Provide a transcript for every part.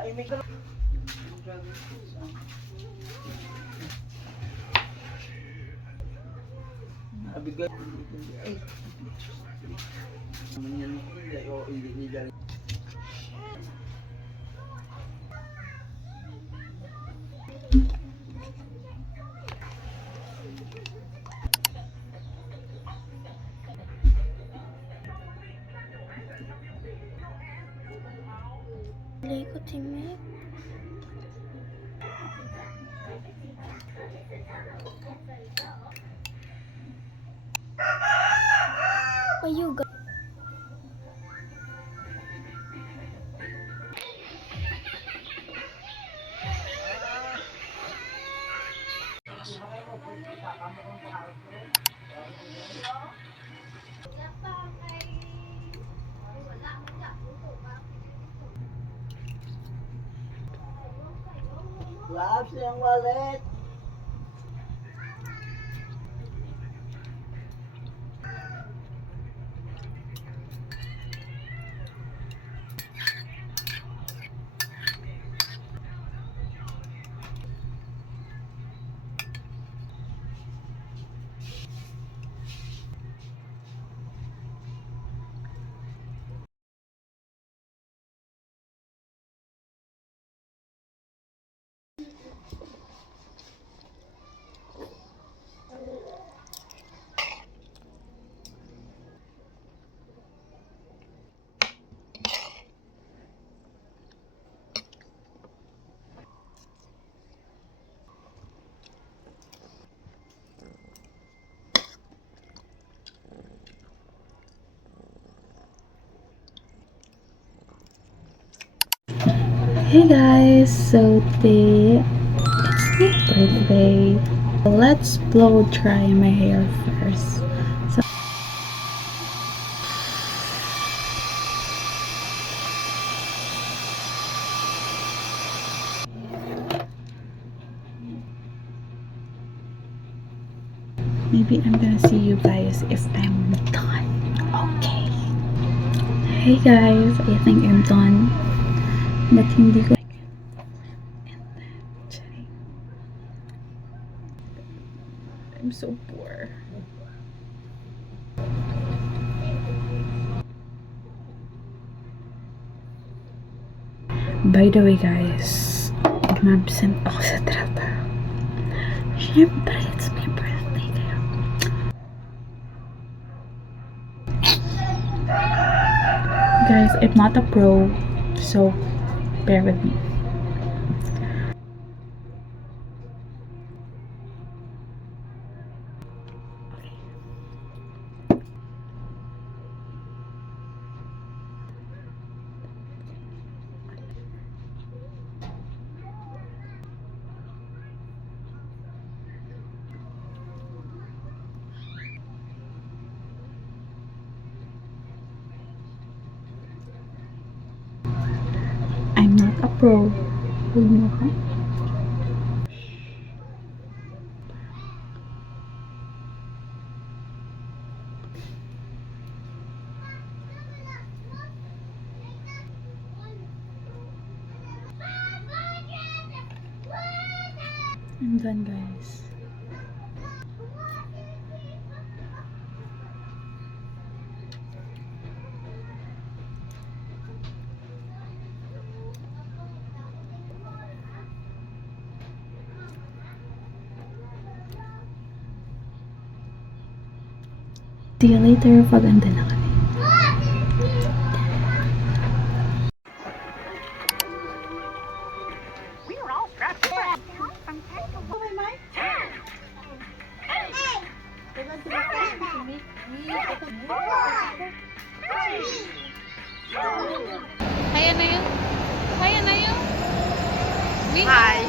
Ay, may nabigay. Ay. Naman yan. Hindi nila. Play ko teammate. Ayuga. Labs yung wallet. Hey guys, so today it's my birthday. Let's blow dry my hair first. So maybe I'm gonna see you guys if I'm done. Okay. Hey guys, I think I'm done. But hindi ko I'm so poor. By the way guys, umabsent ako sa trabaho. Siyempre, it's my birthday kaya. Guys, I'm not a pro, so bear with me. I'm not a pro. Huwag mo ako. I'm done guys. See you later pag andun na kami. We were all strapped in. Kaya na yun? Kaya na yun? Hi.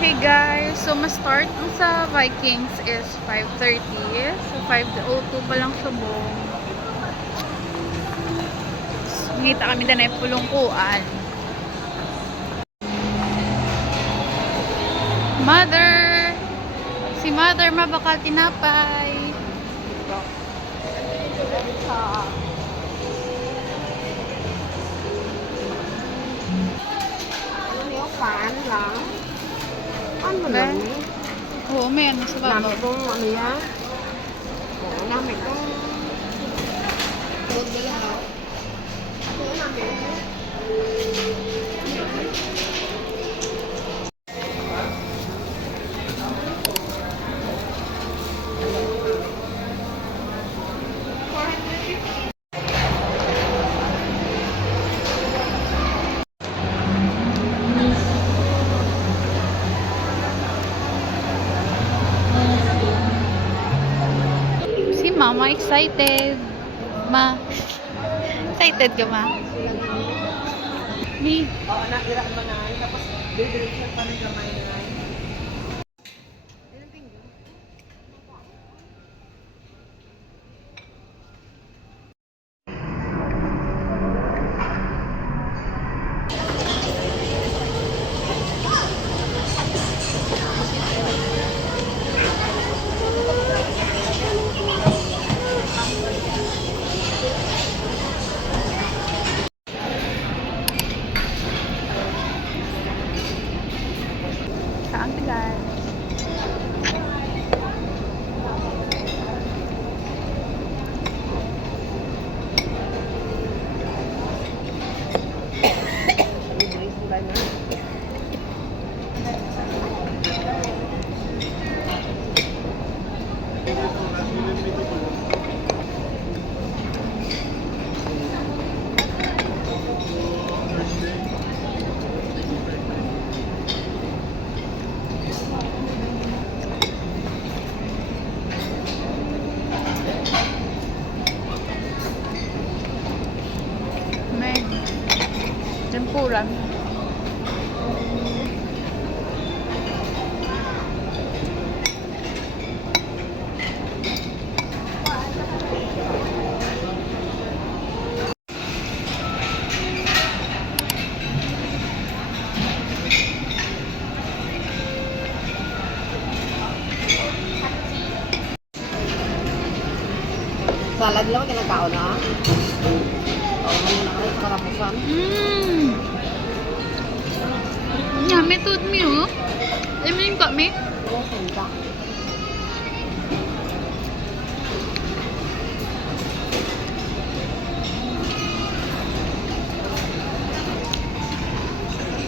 Hey guys, so ma-start mo sa Vikings is 5:30. So 5:02 pa lang siya buong. Ngita kami na yung pulungkuan. Mother! Si Mother mabakal tinapay. Nếu phán là ăn một Ba? lần Oo, may ano sa làm babaw. được không mọi người á? Ủa, làm được không? Được đi hả? Tôi làm được không? Si Mama excited. Ma. Excited ka, Ma? Mi. Oo, nakira ko na. Tapos, didiretso pa ng kamay na. Saan ka, guys? May tempura. Salad lang kinakaon na. Oo, muna kayo sa karapusan. Yummy food me, oh. Alam mo mi? Oo, sinta.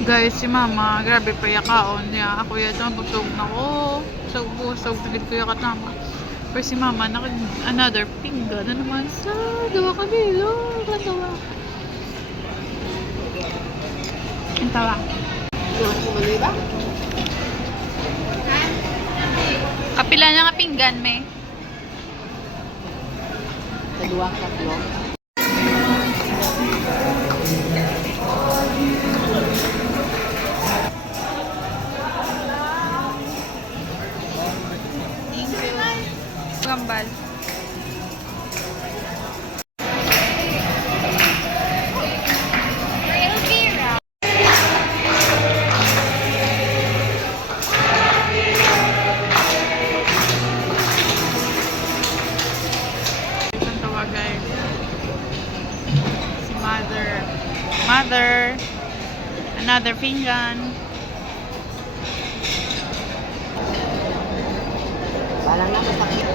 Guys, si Mama, grabe pa yakaon niya. Ako yan, busog na ko. Busog, pilit ko yakatama. Pero si Mama, another pinggan na naman sa gawa kabilo. Kantawa. Kantawa. Yung kumanoy ba? Kapila na nga pinggan, me. Sa duwa, tatlo. Thank you. Gambal. Kantawa, guys. Si Mother. Another pinggan. Balang na masakit.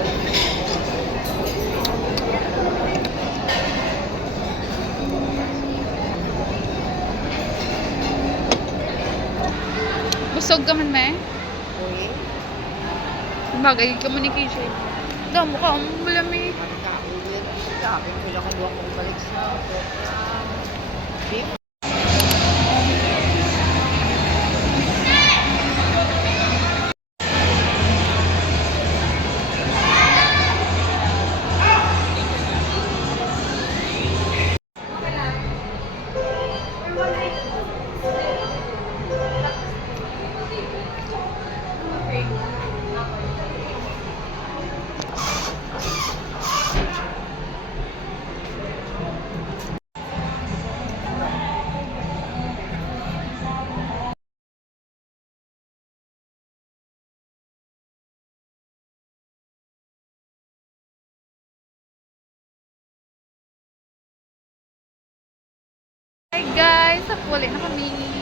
Busog ka man, me? Uy, Bagay, communication. Damo ka, malami. magkaulit. Sabi ko lang kaluwa kong balik sa beef. guys, uwi na kami.